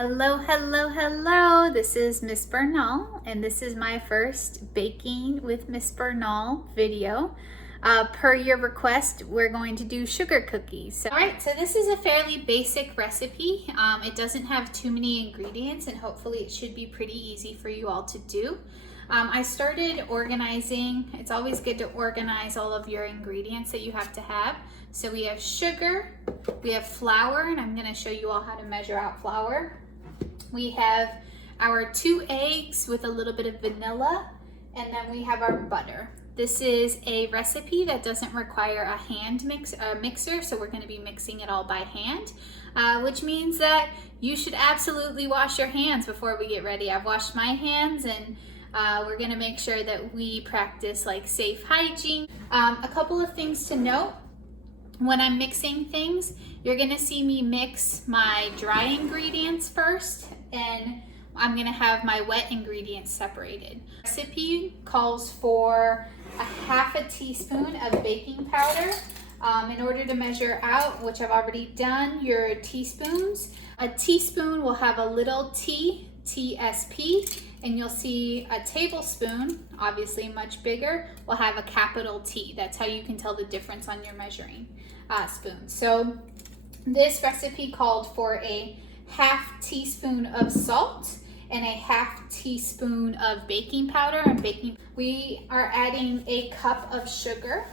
Hello, hello, hello. This is Miss Bernal, and this is my first Baking with Miss Bernal video. Per your request, we're going to do sugar cookies. All right, so this is a fairly basic recipe. It doesn't have too many ingredients, and hopefully it should be pretty easy for you all to do. I started organizing. It's always good to organize all of your ingredients that you have to have. So we have sugar, we have flour, and I'm going to show you all how to measure out flour. We have our 2 eggs with a little bit of vanilla, and then we have our butter. This is a recipe that doesn't require a hand mixer, so we're going to be mixing it all by hand, which means that you should absolutely wash your hands before we get ready. I've washed my hands, and we're going to make sure that we practice like safe hygiene. A couple of things to note. When I'm mixing things, you're gonna see me mix my dry ingredients first, and I'm gonna have my wet ingredients separated. The recipe calls for a half a teaspoon of baking powder. In order to measure out, which I've already done, your teaspoons. A teaspoon will have a little t, TSP, and you'll see a tablespoon, obviously much bigger, will have a capital T. That's how you can tell the difference on your measuring spoon. So this recipe called for a half teaspoon of salt and a half teaspoon of baking powder. We are adding a cup of sugar.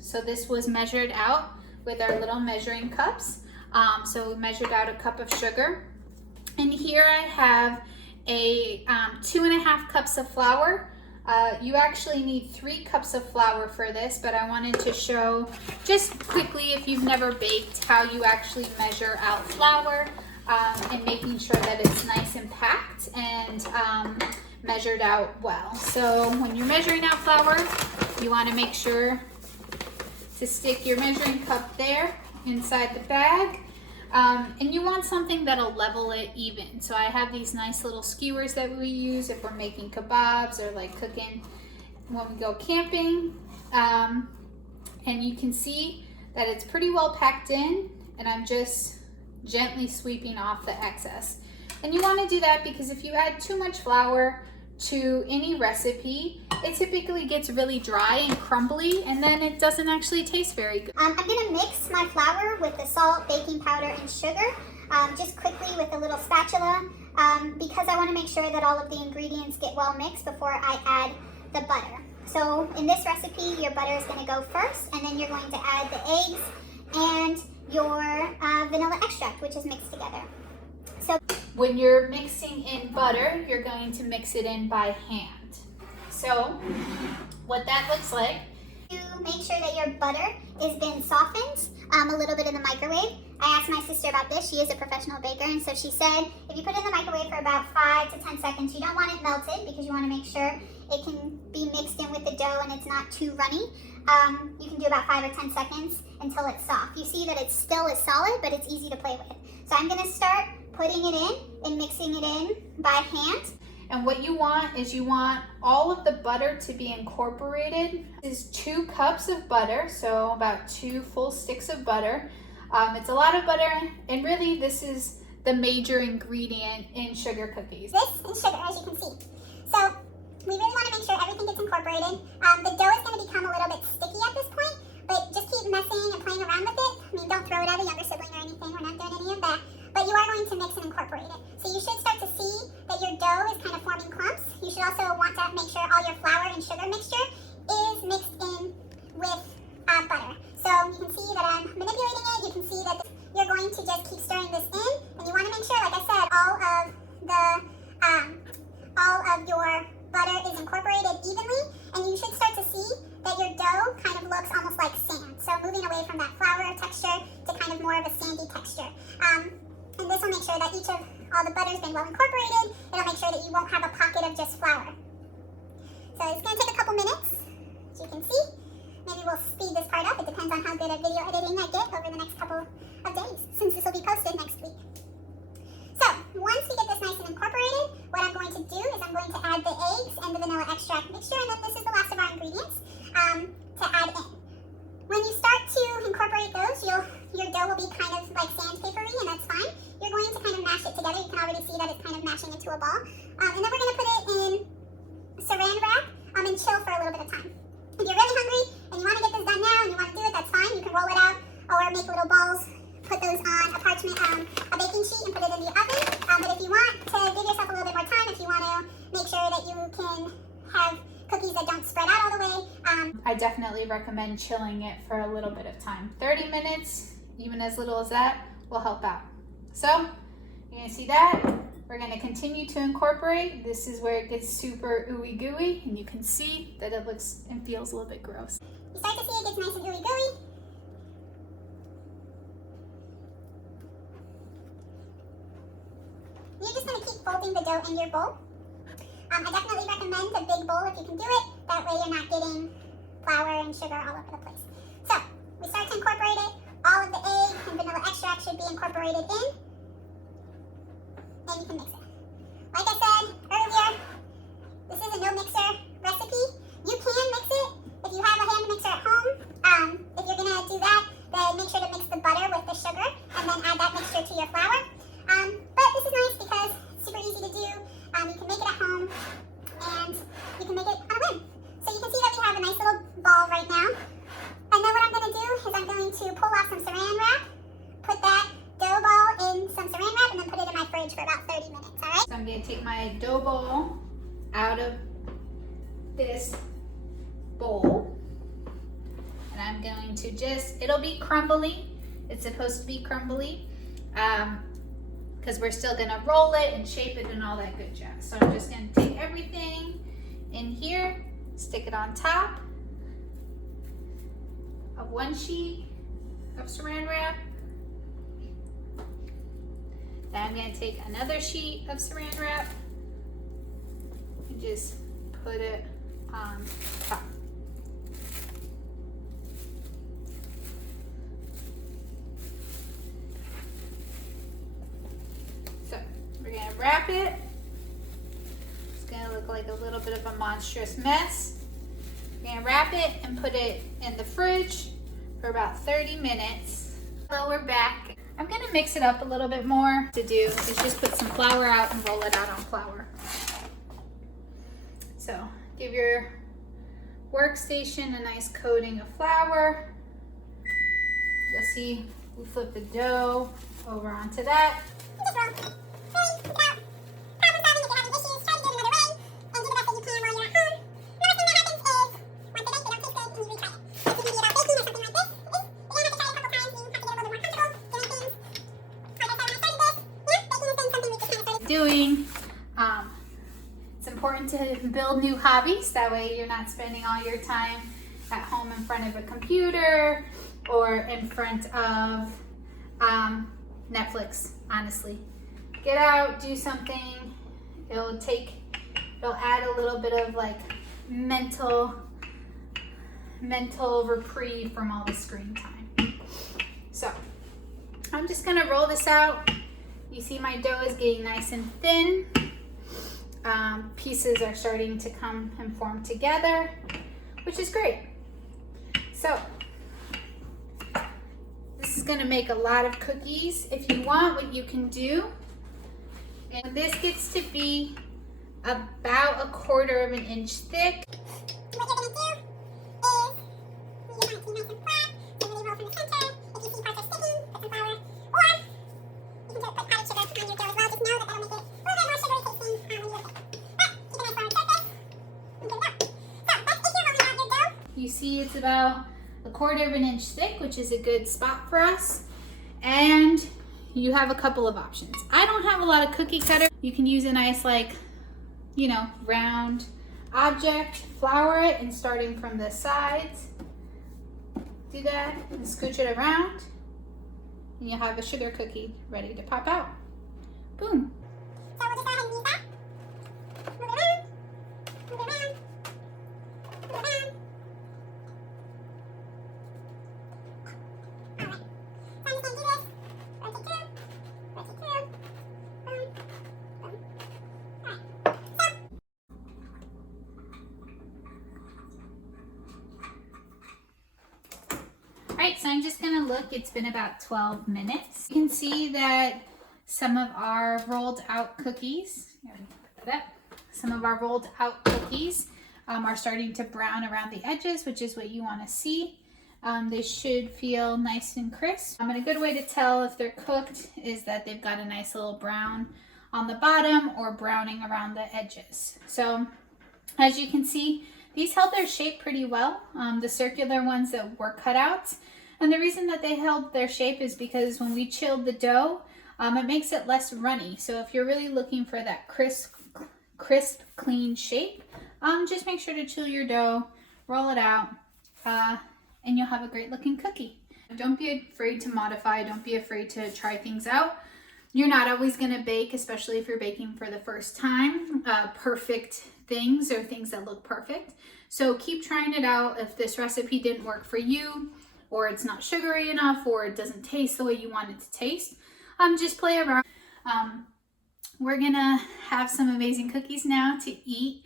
So this was measured out with our little measuring cups. So we measured out a cup of sugar. And here I have a 2.5 cups of flour. You actually need 3 cups of flour for this, but I wanted to show just quickly, if you've never baked, how you actually measure out flour and making sure that it's nice and packed and measured out well. So when you're measuring out flour, you want to make sure to stick your measuring cup there inside the bag. And you want something that'll level it even. So I have these nice little skewers that we use if we're making kebabs or like cooking when we go camping. And you can see that it's pretty well packed in, and I'm just gently sweeping off the excess. And you want to do that because if you add too much flour to any recipe, it typically gets really dry and crumbly, and then it doesn't actually taste very good. I'm gonna mix my flour with the salt, baking powder, and sugar, just quickly with a little spatula, because I wanna make sure that all of the ingredients get well mixed before I add the butter. So in this recipe, your butter is gonna go first, and then you're going to add the eggs and your vanilla extract, which is mixed together. So when you're mixing in butter, you're going to mix it in by hand. So what that looks like, to make sure that your butter has been softened a little bit in the microwave. I asked my sister about this. She is a professional baker, and so she said if you put it in the microwave for about 5 to 10 seconds, you don't want it melted because you want to make sure it can be mixed in with the dough and it's not too runny. You can do about 5 or 10 seconds until it's soft. You see that it still is solid, but it's easy to play with. So I'm going to start putting it in and mixing it in by hand. And what you want is you want all of the butter to be incorporated. This is 2 cups of butter, so about 2 full sticks of butter. It's a lot of butter, and really this is the major ingredient in sugar cookies. This is sugar, as you can see. So we really want to make sure everything gets incorporated. The dough is going to become a little bit sticky at this point, but just keep messing and playing around with it. I mean, don't throw it at a younger sibling or anything. We're not doing any of that. But you are going to mix and incorporate it. So you should start to see that your dough is kind of forming clumps. You should also want to make sure all your flour and sugar mixture is mixed in with butter. So you can see that I'm manipulating it. You can see that you're going to just keep stirring this in. And you want to make sure, like I said, all of your butter is incorporated evenly. And you should start to see that your dough kind of looks almost like sand. So moving away from that flour texture to kind of more of a sandy texture. And this will make sure that all the butter has been well incorporated. It'll make sure that you won't have a pocket of just flour. So it's going to take a couple minutes, as you can see. Maybe we'll speed this part up. It depends on how good of video editing I get over the next couple of days, since this will be posted next week. So once we get this nice and incorporated, what I'm going to do is I'm going to add the eggs and the vanilla extract mixture, and then this is the last of our ingredients to add in. When you start to incorporate those, your dough will be kind of like sandpapery, and that's fine. You're going to kind of mash it together. You can already see kind of mashing into a ball. And then we're going to put it in saran wrap and chill for a little bit of time. If you're really hungry and you want to get this done now and you want to do it, that's fine. You can roll it out or make little balls, put those on a parchment, a baking sheet, and put it in the oven. But if you want to give yourself a little bit more time, if you want to make sure that you can have cookies that don't spread out all the way. I definitely recommend chilling it for a little bit of time. 30 minutes, even as little as that, will help out. So, you're gonna see that. We're gonna continue to incorporate. This is where it gets super ooey gooey, and you can see that it looks and feels a little bit gross. You start to see it gets nice and ooey gooey. You're just gonna keep folding the dough in your bowl. I definitely recommend a big bowl if you can do it. That way you're not getting flour and sugar all over the place. So, we start to incorporate it. All of the egg and vanilla extract should be incorporated in. And you can mix it. Like I said earlier, this is a no mixer recipe. You can mix it if you have a hand mixer at home. If you're gonna do that, then make sure to mix the butter with the sugar and then add that mixture to your flour. But this is nice because it's super easy to do. You can make it at home and you can make it on a whim. So you can see that we have a nice little ball right now. And then what I'm going to do is I'm going to pull off some saran wrap, put that dough ball in some saran wrap, and then put it in my fridge for about 30 minutes, all right? So I'm going to take my dough ball out of this bowl, and I'm going to it'll be crumbly. It's supposed to be crumbly because we're still going to roll it and shape it and all that good jazz. So I'm just going to take everything in here, stick it on top of one sheet of saran wrap. Then I'm going to take another sheet of saran wrap and just put it on top. So we're going to wrap it. It's going to look like a little bit of a monstrous mess. We're gonna wrap it and put it in the fridge for about 30 minutes. Well, we're back. I'm gonna mix it up a little bit more. To do is just put some flour out and roll it out on flour. So give your workstation a nice coating of flour. You'll see we flip the dough over onto that. Just roll. Really, it's about problem solving if you're having issues. Try to do it another way and do the best that you can while you're at home. Another thing that happens is once they don't taste good, and you retry it. If you can be about baking or something like this, you're gonna have to try it a couple times. You have to get a little bit more comfortable doing things. Like I said when I started this, baking has been something we just kind of started doing. It's important to build new hobbies. That way you're not spending all your time at home in front of a computer or in front of Netflix, honestly. Get out, do something. It'll add a little bit of like mental reprieve from all the screen time. So I'm just gonna roll this out. You see my dough is getting nice and thin. Pieces are starting to come and form together, which is great. So this is gonna make a lot of cookies. If you want, what you can do, and this gets to be about 1/4 of an inch thick. What you're going to do is, you want it to be nice and flat, so really roll from the center. If you see parts are sticking, put some flour, or you can just put powdered sugar on your dough as well. Just know that that'll make it a little bit more sugary tasting when you whip it. But keep a nice round surface and put it out. So that's if you're rolling out your dough. You see it's about 1/4 of an inch thick, which is a good spot for us. And you have a couple of options. I don't have a lot of cookie cutter. You can use a nice round object, flour it, and starting from the sides, do that and scooch it around, and you have a sugar cookie ready to pop out. Boom. So we'll just go ahead and use that. Move it around, move it around, move it around. Alright, so I'm just going to do this. Rotate through, boom, boom. Alright, so Alright, so I'm just gonna look. It's been about 12 minutes. You can see that some of our rolled out cookies. Some of our rolled out cookies are starting to brown around the edges, which is what you want to see. They should feel nice and crisp. And a good way to tell if they're cooked is that they've got a nice little brown on the bottom or browning around the edges. So as you can see, these held their shape pretty well, the circular ones that were cut out. And the reason that they held their shape is because when we chilled the dough, it makes it less runny. So if you're really looking for that crisp, clean shape, just make sure to chill your dough, roll it out, and you'll have a great looking cookie. Don't be afraid to modify. Don't be afraid to try things out. You're not always going to bake, especially if you're baking for the first time, perfect things or things that look perfect. So keep trying it out. If this recipe didn't work for you, or it's not sugary enough, or it doesn't taste the way you want it to taste, just play around. We're gonna have some amazing cookies now to eat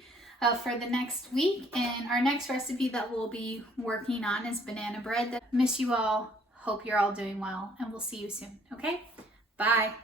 for the next week, and our next recipe that we'll be working on is banana bread. Miss you all. Hope you're all doing well, and we'll see you soon. Okay, bye.